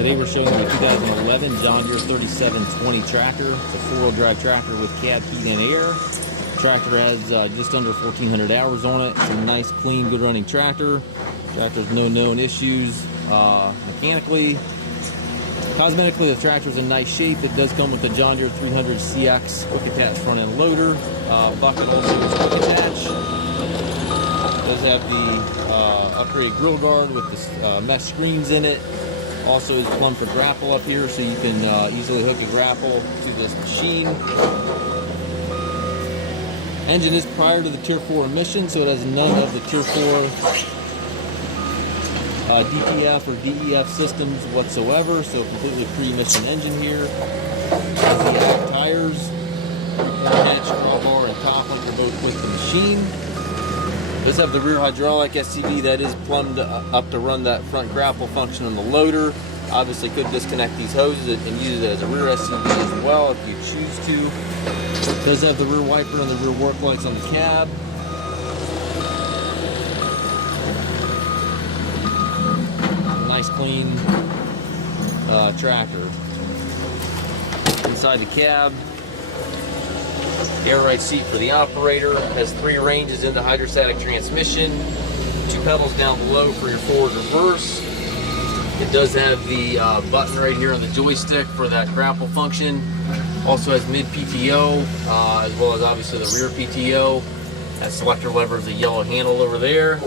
Today we're showing you a 2011 John Deere 3720 tractor. It's a four-wheel drive tractor with cab heat and air. The tractor has just under 1,400 hours on it. It's a nice, clean, good running tractor. Tractor's no known issues mechanically. Cosmetically, the tractor's in nice shape. It does come with the John Deere 300 CX quick attach front end loader. Bucket also is quick attach. It does have the upgraded grill guard with the mesh screens in it. Also is plumbed for Grapple up here, so you can easily hook a Grapple to this machine. Engine is prior to the Tier 4 emission, so it has none of the Tier 4 DPF or DEF systems whatsoever, so completely pre-emission engine here. Has the Ag tires, hatch, crowbar, and top bumper both with the machine. It does have the rear hydraulic SCV that is plumbed up to run that front grapple function on the loader. Obviously could disconnect these hoses and use it as a rear SCV as well if you choose to. It does have the rear wiper and the rear work lights on the cab. Nice clean tractor. Inside the cab, air right seat for the operator, has 3 ranges in the hydrostatic transmission, 2 pedals down below for your forward reverse. It does have the button right here on the joystick for that grapple function. Also has mid PTO, as well as obviously the rear PTO. That selector lever is a yellow handle over there.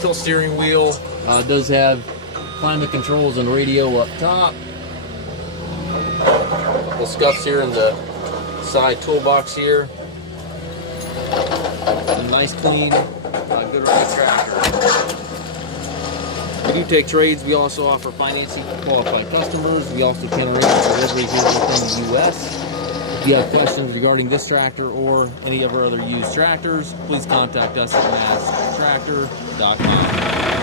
Tilt steering wheel, does have climate controls and radio up top. Little scuffs here in the side toolbox here. A nice, clean, good running tractor. We do take trades. We also offer financing for qualified customers. We also can arrange delivery here within the U.S. If you have questions regarding this tractor or any of our other used tractors, please contact us at Mast-Tractor.com.